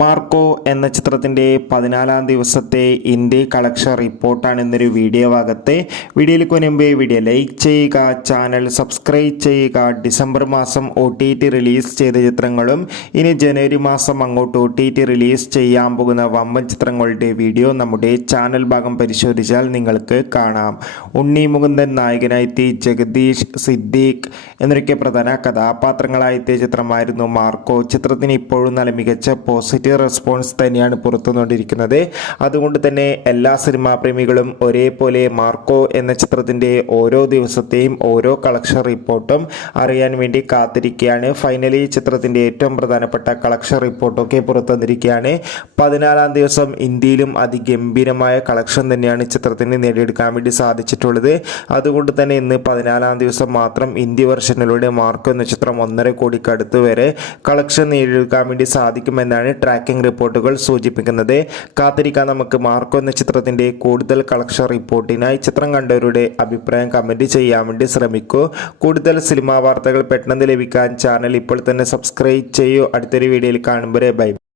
Marco എന്ന ചിത്രത്തിൻ്റെ 14-ാം ദിവസത്തെ ഇന്ത്യ കളക്ഷൻ റിപ്പോർട്ടാണ് ഇന്നൊരു വീഡിയോ ഭാഗത്തെ. വീഡിയോയിലേക്ക് മുൻപേ വീഡിയോ ലൈക്ക് ചെയ്യുക, ചാനൽ സബ്സ്ക്രൈബ് ചെയ്യുക. ഡിസംബർ മാസം OTT റിലീസ് ചെയ്ത ചിത്രങ്ങളും ഇനി ജനുവരി മാസം അങ്ങോട്ട് OTT റിലീസ് ചെയ്യാൻ പോകുന്ന വമ്പൻ ചിത്രങ്ങളുടെ വീഡിയോ നമ്മുടെ ചാനൽ ഭാഗം പരിശോധിച്ചാൽ നിങ്ങൾക്ക് കാണാം. ഉണ്ണി മുകുന്ദൻ നായകനായെത്തി, ജഗദീഷ്, സിദ്ദീഖ് എന്നൊക്കെ പ്രധാന കഥാപാത്രങ്ങളായെത്തിയ ചിത്രമായിരുന്നു മാർക്കോ. ചിത്രത്തിന് ഇപ്പോഴും നല്ല മികച്ച പോസിറ്റീവ് റെസ്പോൺസ് തന്നെയാണ് പുറത്തുകൊണ്ടിരിക്കുന്നത്. അതുകൊണ്ട് തന്നെ എല്ലാ സിനിമാ പ്രേമികളും ഒരേപോലെ മാർക്കോ എന്ന ചിത്രത്തിൻ്റെ ഓരോ ദിവസത്തെയും ഓരോ കളക്ഷൻ റിപ്പോർട്ടും അറിയാൻ വേണ്ടി കാത്തിരിക്കുകയാണ്. ഫൈനലി ചിത്രത്തിൻ്റെ ഏറ്റവും പ്രധാനപ്പെട്ട കളക്ഷൻ റിപ്പോർട്ടൊക്കെ പുറത്തു വന്നിരിക്കുകയാണ്. 14-ാം ദിവസം ഇന്ത്യയിലും അതിഗംഭീരമായ കളക്ഷൻ തന്നെയാണ് ചിത്രത്തിന് നേടിയെടുക്കാൻ വേണ്ടി സാധിച്ചിട്ടുള്ളത്. അതുകൊണ്ട് തന്നെ ഇന്ന് 14-ാം ദിവസം മാത്രം ഇന്ത്യ വെർഷനിലൂടെ മാർക്കോ എന്ന ചിത്രം 1.5 കോടിക്ക് അടുത്ത് വരെ കളക്ഷൻ നേടിയെടുക്കാൻ വേണ്ടി സാധിക്കുമെന്നാണ് ട്രാക്കിംഗ് റിപ്പോർട്ടുകൾ സൂചിപ്പിക്കുന്നത്. കാത്തിരിക്കാൻ നമുക്ക് മാർക്കോ എന്ന ചിത്രത്തിൻ്റെ കൂടുതൽ കളക്ഷൻ റിപ്പോർട്ടിനായി. ചിത്രം കണ്ടവരുടെ അഭിപ്രായം കമൻറ്റ് ചെയ്യാൻ വേണ്ടി ശ്രമിക്കൂ. കൂടുതൽ സിനിമാ വാർത്തകൾ പെട്ടെന്ന് ലഭിക്കാൻ ചാനൽ ഇപ്പോൾ തന്നെ സബ്സ്ക്രൈബ് ചെയ്യൂ. അടുത്തൊരു വീഡിയോയിൽ കാണുമ്പോൾ ബൈ.